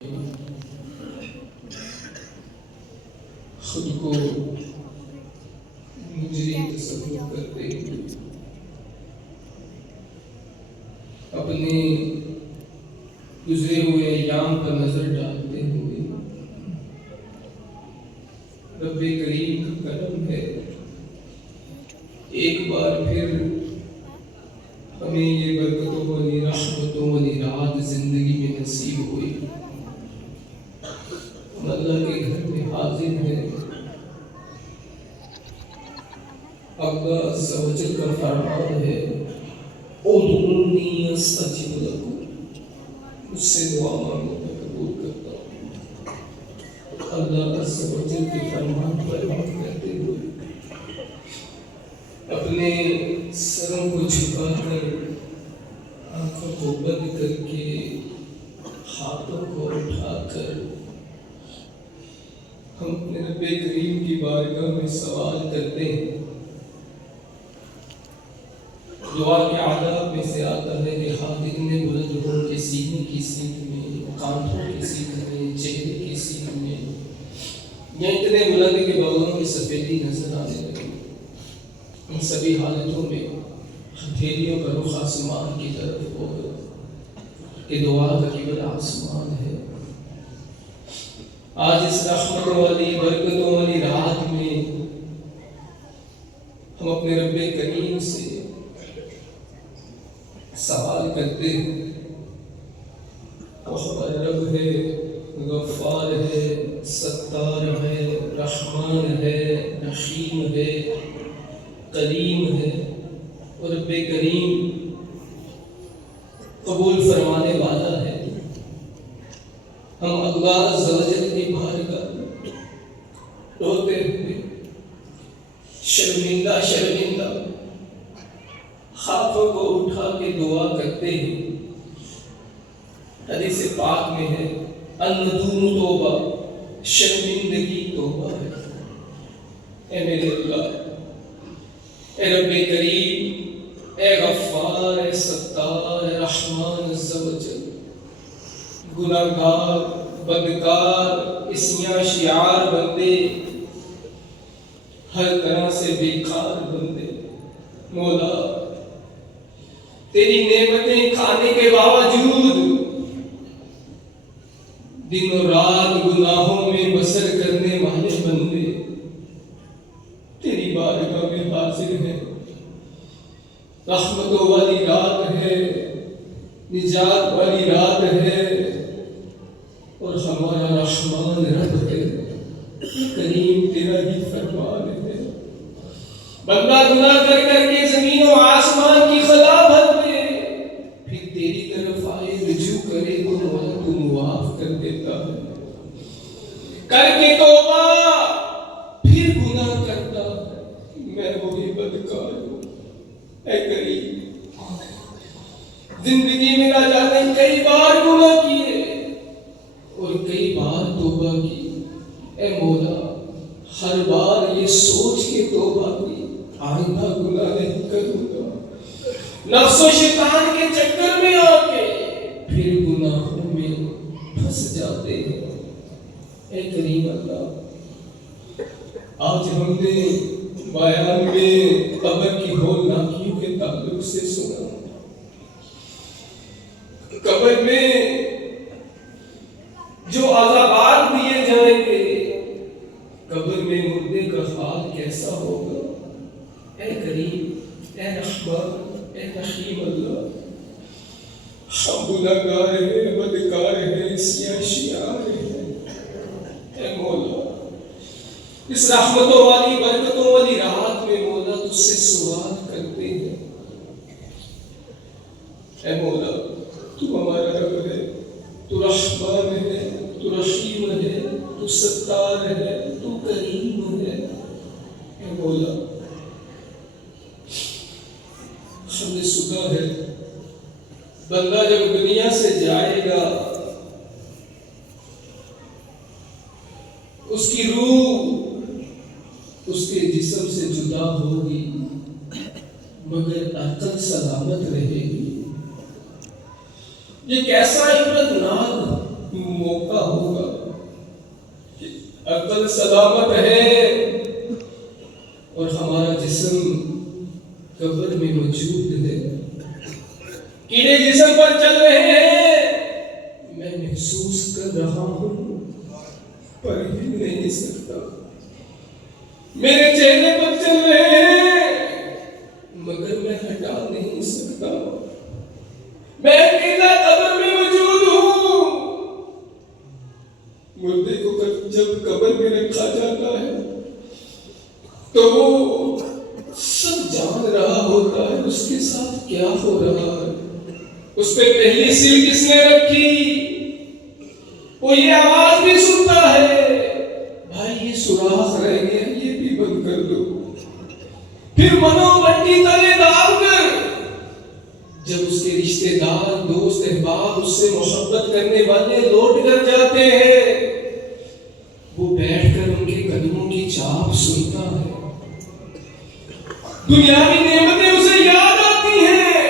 خود کو مجرم تصور کرتے ہوئے اپنے گزرے ہوئے ایام پر نظر ڈالتے ہوئے رب کریم کا کرم ہے ایک بار پھر ہمیں یہ برکتوں والی رحمتوں والی رات زندگی میں نصیب ہوئی۔ ہم اللہ کے گھر میں حاضر ہیں۔ اللہ عز و جل کا فرمان ہے ادعونی استجب لکم، مجھ سے دعا مانگو میں قبول کرتا ہوں۔ اللہ عز و جل کے فرمان پر عمل کرتے ہوئے اپنے سروں کو جھکا کر آنکھوں کو بند کر کے ہاتھوں کو اٹھا کر ہم اپنے رب کریم کی بارگاہ میں سوال کرتے ہیں۔ دعا کے آداب میں سے آتا ہے کہ ہاتھ اتنے بلند ہوں کہ سینے کی سیکھ میں، کانٹوں کی سیکھ میں، چہرے کی سیکھ میں، یا اتنے بلند کہ باغوں کی سفیدی نظر آنے لگے۔ ان سبھی حالتوں میں ہتھیلیوں کا رخ آسمان کی طرف ہوگا کہ دعا کا قبلہ آسمان ہے۔ آج اس رحمت والی برکتوں والی رات میں ہم اپنے رب کریم سے سوال کرتے ہیں۔ وہ ہمارا رب ہے، غفار ہے، ستار ہے، رحمان ہے، رحیم ہے، کریم ہے، اور رب کریم قبول فرمانے والا ہے۔ ہم اللہ عز و جل کی بارگاہ روتے ہوئے شرمندہ ہاتھوں کو اٹھا کے دعا کرتے ہیں۔ حدیث پاک میں ہے الندوم توبہ، شرمندگی توبہ ہے۔ اے میرے اللہ، اے رب کریم، اے غفار، اے ستار، اے رحمان عز و جل، گناہگار، بدکار، اسیاں شیار بندے، ہر طرح سے بیکار بندے، مولا تیری نعمتیں کھانے کے باوجود دن و رات گناہوں میں بسر کرنے والے بندے تیری بارگاہ میں حاضر ہیں۔ رحمتوں والی رات ہے، نجات والی رات ہے، اور ہمارا رحمان رب ہے، کریم تیرا ہی فرمان ہے۔ بندہ گناہ کر کر کے زمین و آسمان کی خلافت میں پھر تیری طرف آئے رجوع کرے تو مولا تو معاف کر دیتا ہے۔ کر کے توبہ پھر گناہ کرتا ہے، میں وہی بدکار ہوں۔ اے کریم، زندگی میں نہ جانے کئی بار گناہ کیے اور کئی بار توبہ کی، اے مولا ہر بار یہ سوچ کے توبہ کی آئندہ گناہ نہیں کروں گا، نفس و شیطان کے چکر میں آ کے پھر گناہوں میں پھنس جاتے ہیں۔ اے کریم اللہ، آج ہم نے بیان میں قبر کی ہولناکیوں کے تعلق سے سنا۔ قبر میں جو عذابات دیے جائیں گے، قبر میں مردے کا حال کیسا ہوگا؟ اے کریم، اے رحمان، اے رحیم اللہ، ہم گناہگار ہیں، بدکار ہیں، اسیاں شیار ہیں۔ اے مولا، اس رحمتوں والی برکتوں والی رات میں مولا تجھ سے سوال کرتے ہیں۔ اے مولا، تو ہمارا رب ہے، تو رحمان ہے، تو رحیم ہے، تو ستار ہے، تو کریم ہے۔ اے مولا، ہم نے سنا ہے بندہ جب دنیا سے جائے گا اس کی روح اس کے جسم سے جدا ہوگی مگر عقل سلامت رہے گی۔ یہ کیسا عبرتناک موقع ہوگا کہ عقل سلامت ہے اور ہمارا جسم قبر میں موجود ہے، کیڑے جسم پر چل رہے ہیں، میں محسوس کر رہا ہوں پر ہل نہیں سکتا، میرے چہرے پر چل رہے ہیں مگر میں ہٹا نہیں سکتا، میں اکیلا قبر میں موجود ہوں۔ مردے کو جب قبر میں رکھا جاتا ہے تو وہ سب جان رہا ہوتا ہے اس کے ساتھ کیا ہو رہا ہے، اس پہ پہلی سیل کس نے رکھی، وہ یہ آواز بھی سنتا ہے، بھائی یہ سوراخ رہ گیا یہ بھی بند کر دو، پھر منو منڈی تلے ڈال کر جب اس کے رشتے دار دوست احباب اس سے محبت کرنے والے لوٹ کر جاتے ہیں، وہ بیٹھ کر ان کے قدموں کی چاپ سنتا ہے، دنیاوی نعمتیں اسے یاد آتی ہیں،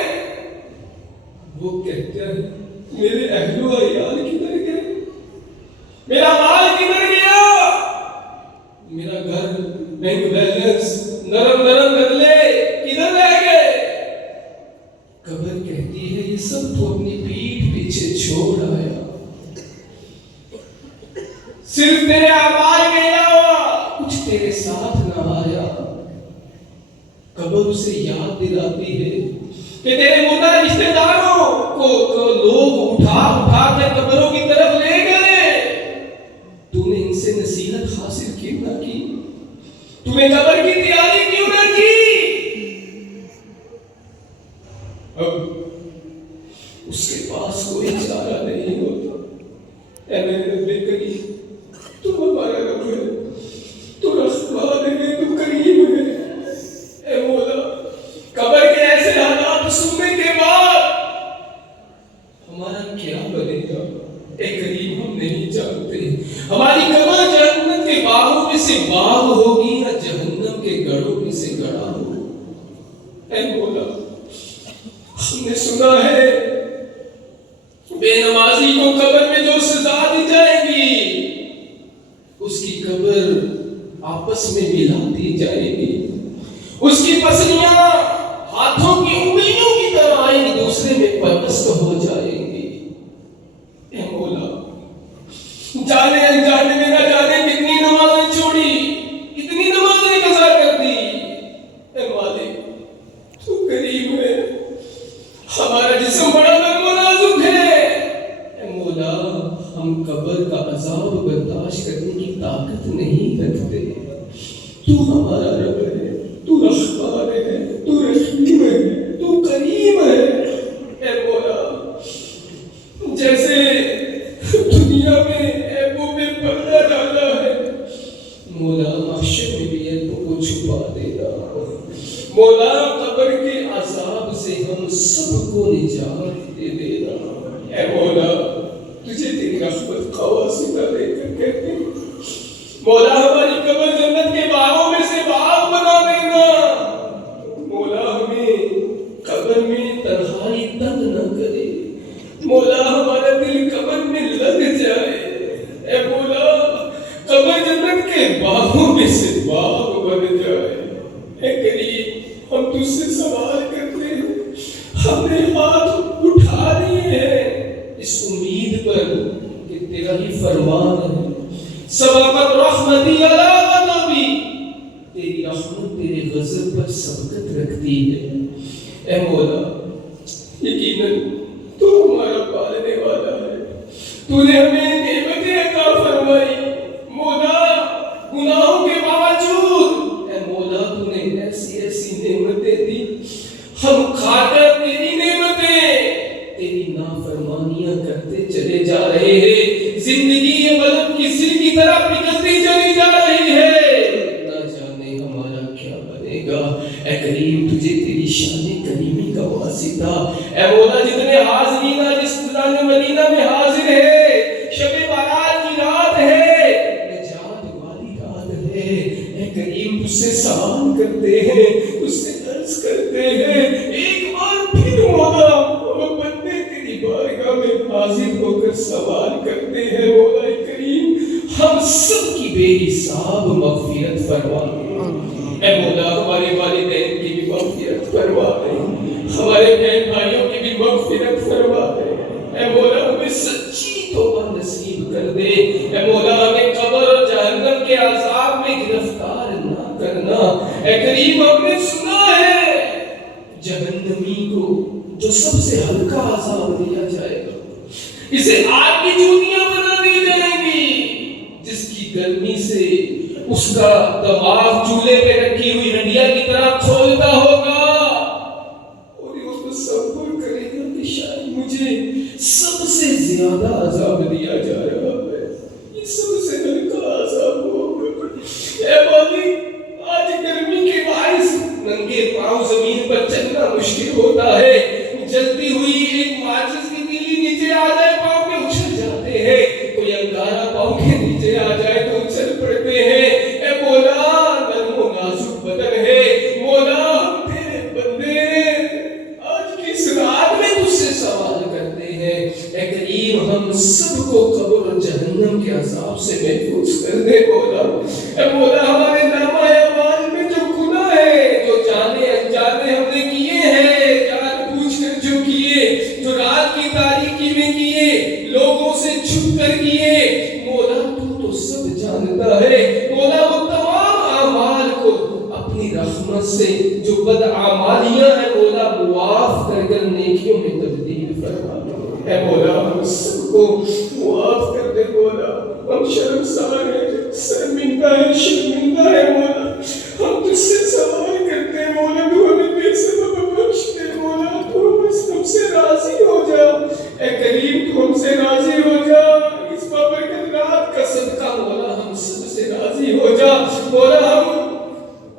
وہ کہتا ہے میرے اہل و عیال کدھر گئے، میرا مال کدھر گیا، میرا گھر، بینک بیلنس، نرم بدلے کدھر رہ گئے۔ قبر کہتی ہے یہ سب تو اپنی پیٹھ پیچھے چھوڑ آیا، صرف تیرے اعمال کے علاوہ کچھ تیرے ساتھ نہ آیا۔ قبر اسے یاد دلاتی ہے کہ تیرے مردہ رشتے داروں کو لوگ اٹھا کر قبروں کی طرف لے گئے، تو نے ان سے نصیحت حاصل کیوں نہ کی، تو نے قبر کی تیاری کیوں نہ کی۔ اب اس کے پاس کوئی چارہ نہیں ہوتا، اے میرے رب کریم تو ہمارا رب ہے، تو رحمان ہے، تو کریم ہے، اے مولا قبر کے ایسے حالات سننے کے بعد ہمارا کیا بنے گا، اے کریم ہم نہیں جانتے، ہماری قبر جہنم کے باغوں میں سے باغ ہوگی یا جہنم کے گڑھوں میں سے گڑھا ہوگا۔ اے مولا ہم نے سنا ہے بے نمازی کو قبر میں جو سزا دی جائے گی اس کی قبر آپس میں ملا دی جائے گی، اس کی پسلیاں ہاتھوں کی انگلیوں کی طرح ایک دوسرے میں پیوست ہو جائیں گی۔ اے مولا جانے انجانے میں نہ جانے کتنی نمازیں چھوڑی، کتنی نمازیں قضا کر دی، اے مالک تو کریم ہے، ہمارا جسم بڑا نرم و نازک ہے، اے مولا ہم قبر کا عذاب برداشت کرنے کی طاقت نہیں رکھتے، تو ہمارا رب ہے، تو رحمان ہے، تو رحیم ہے، تو کریم ہے، اے مولا جیسے دنیا میں عیبوں میں پردہ ڈالا ہے، مولا محشر میں بھی عیبوں کو چھپا دینا، مولا قبر کے عذاب سے ہم سب کو نجات دے دینا، اے مولا تجھے تیری رحمت کا واسطہ دے کر کہتے ہیں مولا ہماری قبر جنت کے باغوں میں سے باغ بنا دینا، مولا ہمیں قبر میں تنہائی تنگ نہ کرے، مولا ہمارا دل قبر میں لگ جائے، اے مولا قبر جنت کے باغوں میں سے باغ بن جائے، اے کریم ہم تجھ سے سوال کرتے ہیں، ہم نے ہاتھ اٹھا لیے ہیں اس امید پر کہ تیرا ہی فرمان ہے، سبقت رحمتی علی غضبی، تیری رحمت تیرے غضب پر سبقت رکھتی ہے، اے مولا یقیناً تو ہمارا پالنے والا ہے، تو نے ہمیں نعمتیں عطا فرمائی، مولا گناہوں کے باوجود اے مولا تو نے ایسی ایسی نعمتیں دی، ہم کھا کر تیری نعمتیں تیری نافرمانیاں کرتے چلے جا رہے ہیں، زندگی یہ بلب کی سل کی طرح پگھلتی چلی جا رہی ہے، نہ جانے ہمارا کیا بنے گا، اے کریم تجھے تیری شان کریمی کا واسطہ، اے مولا جتنے حاضرین جس خزانہ مدینہ میں حاضر ہے، شب بارات کی رات ہے، نجات والی رات ہے، اے کریم تجھ سے سوال کرتے ہیں، تجھ سے عرض کرتے ہیں، ایک بار پھر مولا ہم بندے تیری بارگاہ میں حاضر ہو کر سوال کرتے سب کی بے حساب مغفرت فرما دے۔ اے مولا ہمارے والدین کی بھی مغفرت فرما دے، ہمارے بہن بھائیوں کی بھی مغفرت فرما دے۔ اے مولا ہمیں سچی توبہ نصیب کر دے۔ اے مولا ہمیں قبر اور جہنم کے عذاب میں گرفتار نہ کرنا۔ اے کریم ہم نے سنا ہے جہنمی کو جو سب سے ہلکا عذاب دیا جائے گا، اسے آگ کی چوٹیاں بنا دی جائیں گی، جس کی گرمی سے اس کا دماغ چولہے پہ رکھی ہوئی ہنڈیا کی طرح کھولتا ہوگا، اور یہ تصور کرے گا کہ شاید مجھے سب سے زیادہ عذاب دیا جا رہا ہے، یہ سب سے ہلکا عذاب ہوگا۔ اے مالک، آج گرمی کے باعث ننگے پاؤں زمین پر چلنا مشکل ہوتا ہے، جلتی ہوئی ایک ماچس کی تیلی نیچے آ جائے پاؤں پہ اچھل جاتے ہیں، کوئی انگارہ پاؤں کے نیچے آ جائے تو اچھل پڑتے ہیں۔ اے مولا نرم و نازک بدن ہے، مولا ہم تیرے بندے آج کی اس رات میں تجھ سے سوال کرتے ہیں۔ اے کریم ہم سب کو قبر اور جہنم کے عذاب سے محفوظ کر دے مولا۔ اے مولا ہمارے نامہ اعمال میں جو گناہ ہے، جو جانے انجانے ہم نے کیے ہیں، جان بوجھ کر جو کیے، جو رات کی تاریکی میں کیے، لوگوں سے چھپ کر کیے، مولا تو سب جانتا ہے۔ مولا وہ تمام اعمال کو اپنی رحمت سے جو بد اعمالیاں ہیں مولا معاف کر کر نیکیوں میں تبدیل فرما دے۔ اے مولا ہم سب کو معاف کر دے مولا، ہم شرمسار ہیں، شرمندہ ہے، شرمندہ ہے مولا، ہم تجھ سے سوال کرتے ہیں مولا، تو ہمیں بے سبب بخش دے مولا، تو بس ہم سے راضی ہو جا۔ اے کریم تو ہم سے راضی ہو جا، اس بابرکت رات کا صدقہ مولا ہم سب سے راضی ہو جا۔ مولا ہم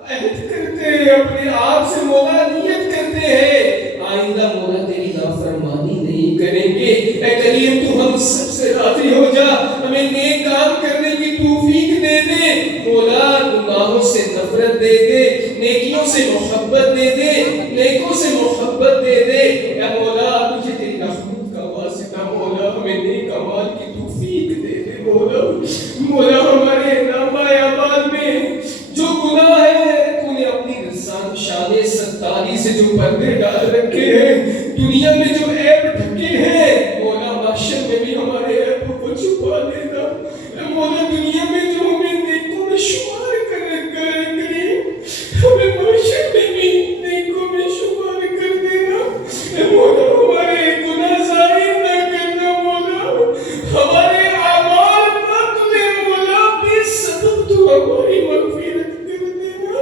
عہد کرتے ہیں اپنے آپ سے مولا، نیت کرتے ہیں آئندہ مولا تیری نافرمانی نہیں کریں گے۔ اے کریم تو ہم سب سے راضی ہو جا، ہمیں نیک کام کرنے کی توفیق دے دے مولا، گناہوں سے نفرت دے دے، نیکیوں سے محبت دے دے، نیکوں سے محبت دے دے۔ اے مولا تجھے تیری رحمت کا واسطہ مولا ہمیں نیک اعمال کی توفیق دے دے مولا۔ مولا ہمارے نامہ اعمال میں جو گناہ ہے تو نے اپنی شان ستاری سے جو پردے ڈال رکھے ہیں، دنیا میں جو عیب ڈھکے ہیں مولا محشر میں بھی ہمارے عیب کو چھپا دینا۔ اے مولا دنیا میں جو ہمیں نیکوں میں شمار کر رکھا ہے کریم، ہمیں محشر میں بھی نیکوں میں شمار کر دینا۔ اے مولا ہمارے گناہ ظاہر نہ کرنا مولا، ہمارے اعمال مت لے مولا، بے سبب تو ہماری مغفرت کر دینا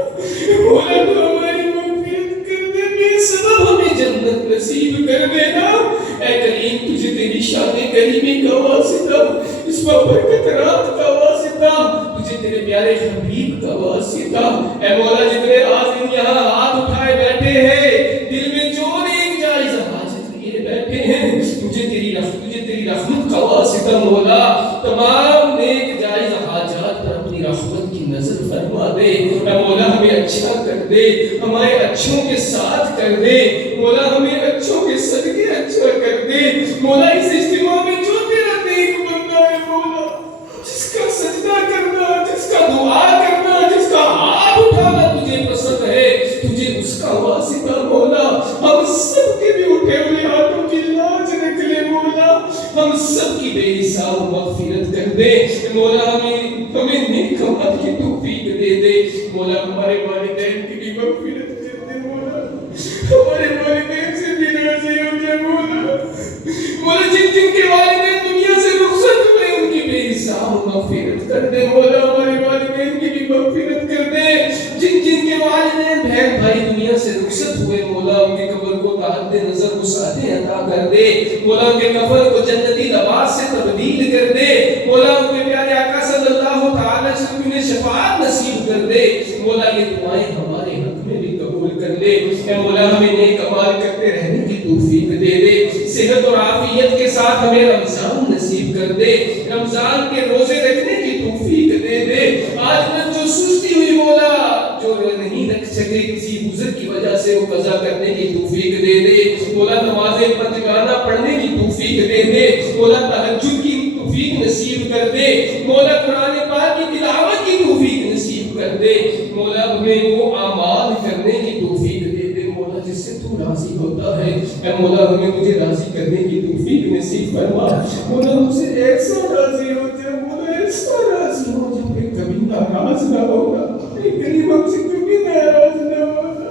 مولا، تو ہماری مغفرت کر دے، بے سبب ہمیں جنت نصیب کر دینا۔ اے کریم تجھے تیری شان کریمی کا واسطہ، اس بابرکت رات کا واسطہ، تجھے تیرے پیارے حبیب کا واسطہ، اے مولا جتنے حاضرین یہاں ہاتھ اٹھائے بیٹھے ہیں، دل میں جو ایک جائز حاجت لیے بیٹھے ہیں، تجھے تیری رحمت کا واسطہ مولا تمام نیک جائز حاجات پر اپنی رحمت کی نظر فرما دے۔ اے مولا ہمیں اچھا کر دے، ہمارے اچھوں کے ساتھ کر دے مولا، ہمیں اچھوں کے صدقے اچھا کر دے مولا۔ اس اجتماع میں جو تیرا نیک بندہ ہے مولا، جس کا سجدہ کرنا، جس کا دعا کرنا، جس کا ہاتھ اٹھانا تجھے پسند ہے، تجھے اس کا واسطہ مولا، ہم سب کے بھی اٹھے ہوئے ہاتھوں کی لاج رکھ لے مولا، ہم سب کی بے حساب مغفرت کر دے مولا، ہمیں نیک عمل کی توفیق دے دے مولا، ہمارے والدین کی بھی مغفرت کر دے مولا، ہمارے والدین سے بھی راضی ہو جائے مولا، مولا جن کے والدین دنیا سے رخصت ہوئے ان کی بے حساب مغفرت کر دے مولا، ہمارے والدین کی بھی مغفرت کر دے، جن کے والدین بہن بھائی دنیا سے رخصت ہوئے مولا ان کے قبر کو تحت نظر وسعتیں عطا کر دے مولا، ان کے قبر کو جنتی لباس سے تبدیل کر دے مولا، ان کے پیارے آقا صلی اللہ تعالی علیہ وسلم نے شفاعت نصیب کر دے مولا، یہ دعائیں ہمارے حق میں بھی قبول کر لے۔ اے مولا ہمیں نیک اعمال کرتے رہنے کی توفیق دے دے، صحت اور عافیت کے ساتھ ہمیں رمضان نصیب کر دے، رمضان کے روزے رکھنے کی توفیق دے دے۔ آج تک جو سستی ہوئی مولا، جو نہیں رکھ سکے کسی عذر کی وجہ سے، وہ قضا کرنے کی توفیق دے دے مولا، نمازیں پنجگانہ پڑھنے کی توفیق دے دے مولا، تہجد کی توفیق نصیب کر دے مولا، قرآن پاک ہمیں وہ اعمال کرنے کی توفیق دے دے مولا جس سے تو راضی ہوتا ہے. اے مولا ہمیں تجھے راضی کرنے کی توفیق نصیب فرما. مولا ہم سے ایسا راضی ہو جائے، مولا ایسا راضی ہو جائے کہ کبھی ناراض نہ ہوگا. اے کریم ہم سے کبھی ناراض نہ ہوگا.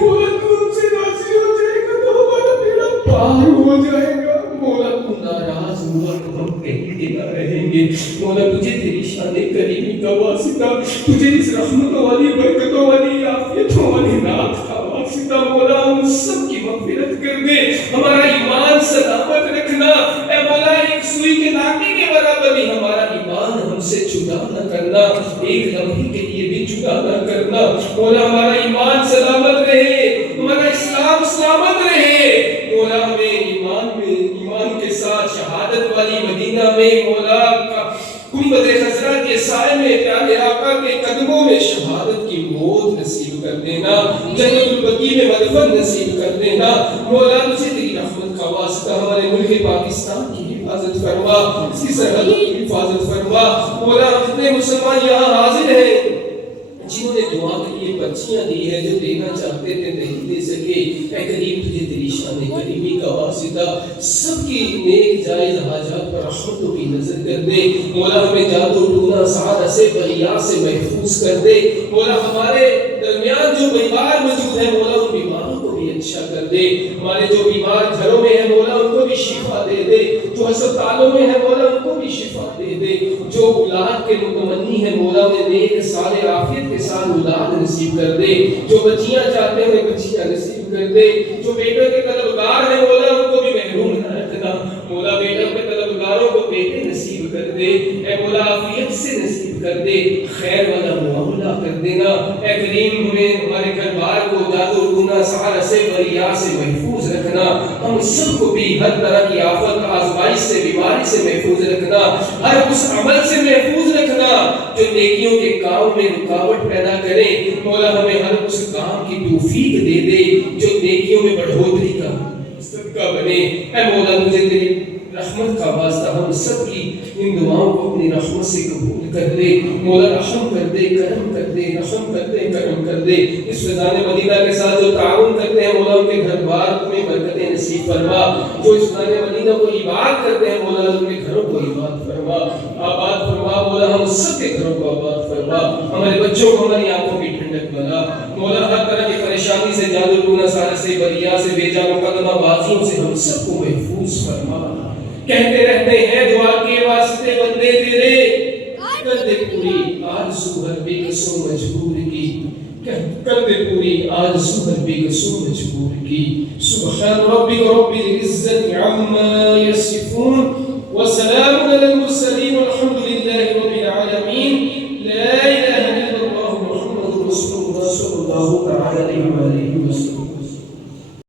مولا تو ہم سے راضی ہو جائے گا تو ہمارا بیڑا پار ہو جائے گا. مولا تو ناراض ہوا تو ہم کہیں کے نہ رہیں گے. مولا تجھے تیری شان کریمی کا واسطہ، تجھے اس رحمتوں والی، برکتوں والی، عافیتوں والی رات کا واسطہ مولا ہم سب کی مغفرت کر دے. ہمارا ایمان سلامت رکھنا. اے مولا ایک سوئی کے دانے کے برابر بھی ہمارا ایمان ہم سے جدا نہ کرنا، ایک لمحے کے لیے بھی جدا نہ کرنا. مولا ہمارا ایمان سلامت رہے، ہمارا اسلام سلامت رہے. مولا ہمیں ایمان کے ساتھ شہادت والی مدینہ میں مولا گنبد خضرا کے سائے میں پیارے آقا کے قدموں میں شہادت کی موت نصیب کر دینا، جنت البقیع میں مدفن نصیب کر دینا. مولا تجھے تیری رحمت کا واسطہ ہمارے ملک پاکستان کی حفاظت فرما، اس کی سرحدوں کی حفاظت فرما. مولا جتنے مسلمان یہاں حاضر ہیں جنہوں نے دعا کے لیے پرچیاں دی ہے، جو دینا چاہتے تھے نہیں دے سکے، اے کریم تجھے تیری شان کریمی کا واسطہ سب کی نیک جائز حاجات پر رحمتوں کی نظر کر دے. مولا ہمیں جادو ٹونا سحر سے بلیا سے محفوظ کر دے. مولا ہمارے درمیان جو بیمار موجود ہیں مولا ان بیماروں کو بھی اچھا کر دے. ہمارے جو بیمار گھروں میں ہیں مولا ان کو بھی شفا دے دے، جو ہسپتالوں میں ہیں مولا ان کو بھی شفا دے دے، جو اولاد کے متمنی ہیں مولا انہیں نیک صالح عافیت کے ساتھ اولاد نصیب کر دے، جو بچیاں چاہتے ہیں بچیاں نصیب کر دے، جو بیٹوں کے طلبگار ہیں مولا ان کو بھی محروم نہ رکھنا. مولا بیٹوں کے طلبگاروں کو بیٹے نصیب کر دے. اے مولا عافیت سے نصیب کر دے، خیر والا معاملہ کر دینا. اے کریم ہمیں ہمارے گھر بار کو جادو ٹونا سحر سے بلیا سے محفوظ رکھنا. ہم سب کو بھی ہر طرح کی آفت آزمائش سے بیماری سے محفوظ رکھنا، ہر اس عمل سے محفوظ رکھنا جو نیکیوں کے کام میں رکاوٹ پیدا کرے. مولا ہمیں ہر اس کام کی توفیق دے دے جو نیکیوں میں بڑھوتری کا صدقہ بنے. اے مولا مجھے تیری رحمت کا واسطہ ہم سب کی ان دعاؤں کو اپنی رحمت سے قبول کر لے. مولا رحم کر دے، کرم کر دے، رحم کر دے، کرم کر دے. اس فیضان مدینہ کے ساتھ جو تعاون کرتے ہیں مولا ان کے گھر بار میں برکتیں نصیب فرما. جو اس فیضان مدینہ کو عبادت کرتے ہیں مولا ان کے گھروں کو عبادت فرما، آباد فرما. مولا ہم سب کے گھروں کو آباد فرما. ہمارے بچوں کو ہماری آنکھوں کی ٹھنڈک بنا. مولا ہر طرح کی پریشانی سے، جادو ٹونا سحر سے، بلیا سے، بے جا مقدمہ بازیوں سے ہم سب کو محفوظ فرما. کہتے رہتے ہیں دعا کے واسطے بندے تیرے، کر دے پوری آرزو ہر بے قصو مجبور کی، کر دے پوری آرزو ہر بے قصو مجبور کی. سبحان ربک رب العزت عما یصفون وسلام علی المرسلین والحمد